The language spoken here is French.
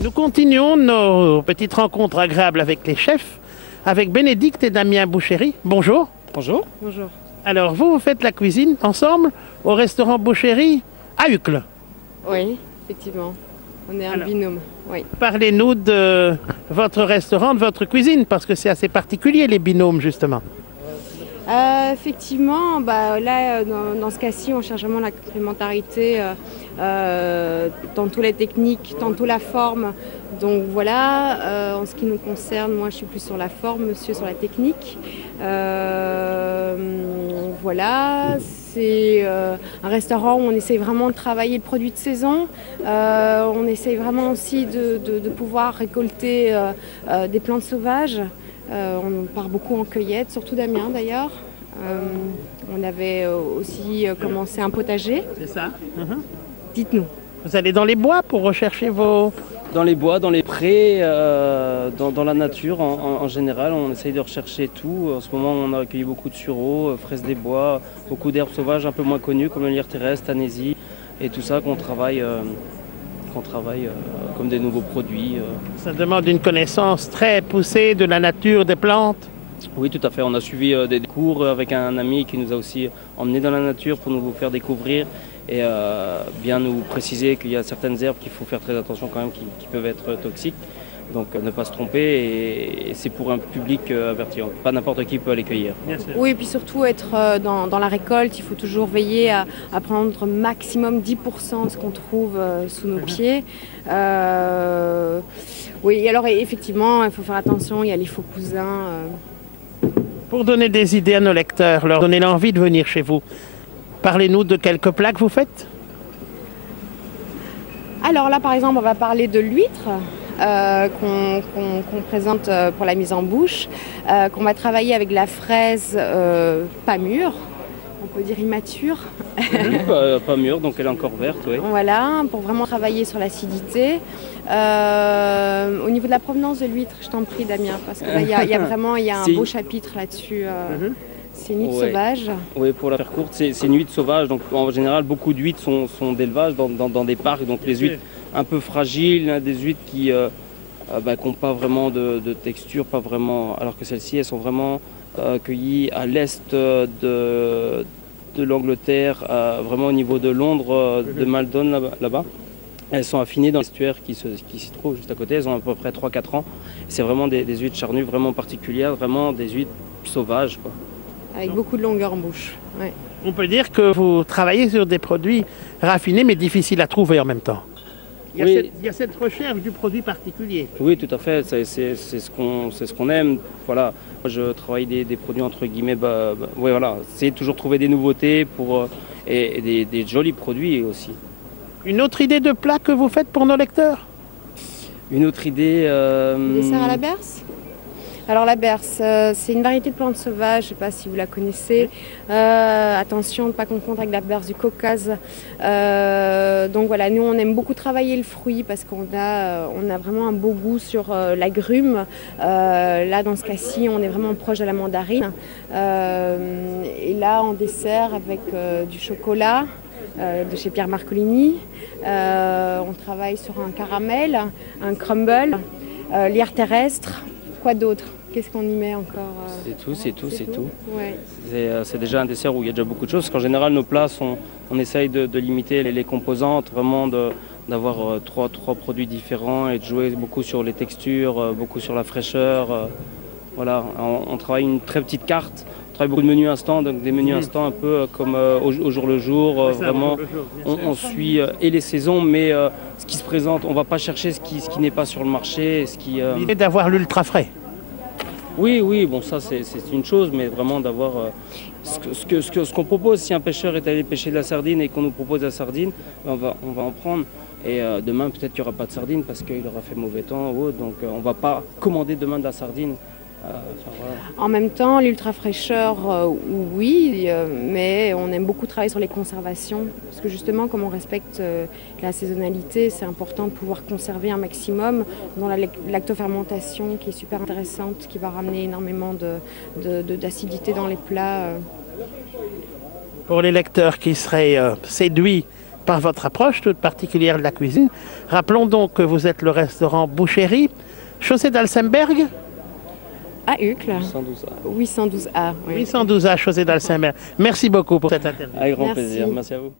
Nous continuons nos petites rencontres agréables avec les chefs, avec Bénédicte et Damien Boucherie. Bonjour. Bonjour. Bonjour. Alors, vous faites la cuisine ensemble au restaurant Boucherie à Uccle. Oui, effectivement. On est un binôme. Oui. Parlez-nous de votre restaurant, de votre cuisine, parce que c'est assez particulier les binômes, justement. Effectivement, là, dans ce cas-ci, on cherche vraiment la complémentarité tantôt la technique, tantôt la forme. Donc voilà, en ce qui nous concerne, moi je suis plus sur la forme, monsieur sur la technique. Voilà, c'est un restaurant où on essaie vraiment de travailler le produit de saison. On essaie vraiment aussi de pouvoir récolter des plantes sauvages. On part beaucoup en cueillette, surtout Damien d'ailleurs. On avait aussi commencé un potager. C'est ça. Dites-nous. Vous allez dans les bois pour rechercher vos... Dans les bois, dans les prés, dans la nature en général, on essaye de rechercher tout. En ce moment, on a recueilli beaucoup de sureaux, fraises des bois, beaucoup d'herbes sauvages un peu moins connues comme le lierre terrestre, tanésie et tout ça qu'on travaille comme des nouveaux produits. Ça demande une connaissance très poussée de la nature, des plantes. Oui, tout à fait. On a suivi des cours avec un ami qui nous a aussi emmenés dans la nature pour nous faire découvrir et bien nous préciser qu'il y a certaines herbes qu'il faut faire très attention quand même, qui peuvent être toxiques. Donc ne pas se tromper et c'est pour un public averti. Pas n'importe qui peut aller cueillir. Oui, et puis surtout être dans la récolte, il faut toujours veiller à prendre maximum 10% de ce qu'on trouve sous nos pieds. Oui, alors effectivement, il faut faire attention, il y a les faux cousins. Pour donner des idées à nos lecteurs, leur donner l'envie de venir chez vous, parlez-nous de quelques plats que vous faites. Alors là, par exemple, on va parler de l'huître. Qu'on présente pour la mise en bouche, qu'on va travailler avec la fraise pas mûre, on peut dire immature. Pas mûre, donc elle est encore verte, oui. Voilà, pour vraiment travailler sur l'acidité. Au niveau de la provenance de l'huître, je t'en prie Damien, parce que là, il y a vraiment un beau chapitre là-dessus. C'est une huître sauvage. Oui, pour la faire courte, c'est une huître sauvage. Donc en général, beaucoup d'huîtres sont d'élevage dans des parcs. Donc les huîtres un peu fragiles, des huîtres qui n'ont pas vraiment de texture, pas vraiment. Alors que celles-ci, elles sont vraiment cueillies à l'est de l'Angleterre, vraiment au niveau de Londres, de Maldon là-bas. Elles sont affinées dans l'estuaire qui s'y trouve juste à côté. Elles ont à peu près 3-4 ans. C'est vraiment des huîtres charnues vraiment particulières, vraiment des huîtres sauvages, quoi. Avec beaucoup de longueur en bouche. Ouais. On peut dire que vous travaillez sur des produits raffinés mais difficiles à trouver en même temps. Il y a cette recherche du produit particulier. Oui, tout à fait. C'est ce qu'on aime. Voilà. Moi, je travaille des produits entre guillemets. Oui, voilà. C'est toujours trouver des nouveautés et des jolis produits aussi. Une autre idée de plat que vous faites pour nos lecteurs? Une autre idée. Dessert à la berce. Alors la berce, c'est une variété de plantes sauvages, je ne sais pas si vous la connaissez. Attention de ne pas confondre avec la berce du Caucase. Donc voilà, nous on aime beaucoup travailler le fruit parce qu'on a vraiment un beau goût sur l'agrume. Là dans ce cas-ci, on est vraiment proche de la mandarine. Et là en dessert avec du chocolat de chez Pierre Marcolini. On travaille sur un caramel, un crumble, lierre terrestre. Quoi d'autre? Qu'est-ce qu'on y met encore? C'est tout. Ouais. C'est déjà un dessert où il y a déjà beaucoup de choses. Parce qu'en général, nos plats, on essaye de limiter les composantes, vraiment d'avoir trois produits différents et de jouer beaucoup sur les textures, beaucoup sur la fraîcheur. Voilà, on travaille une très petite carte. On travaille beaucoup de menus instants, donc des menus instants un peu comme au jour le jour. Vraiment, on suit et les saisons, mais ce qui se présente, on ne va pas chercher ce qui n'est pas sur le marché. L'idée d'avoir l'ultra frais. Oui, bon ça c'est une chose, mais vraiment d'avoir ce qu'on propose. Si un pêcheur est allé pêcher de la sardine et qu'on nous propose la sardine, on va en prendre. Et demain peut-être qu'il n'y aura pas de sardine parce qu'il aura fait mauvais temps ou autre, donc on ne va pas commander demain de la sardine. Voilà. En même temps, l'ultra fraîcheur, oui, mais on aime beaucoup travailler sur les conservations. Parce que justement, comme on respecte la saisonnalité, c'est important de pouvoir conserver un maximum dans la lactofermentation qui est super intéressante, qui va ramener énormément d'acidité dans les plats. Pour les lecteurs qui seraient séduits par votre approche toute particulière de la cuisine. Rappelons donc que vous êtes le restaurant Boucherie, chaussée d'Alsemberg. À Uccle. 812A. 812A. Oui. 812A, chaussée d'Alsemberg. Merci beaucoup pour cette interview. Avec grand Merci. plaisir. Merci à vous.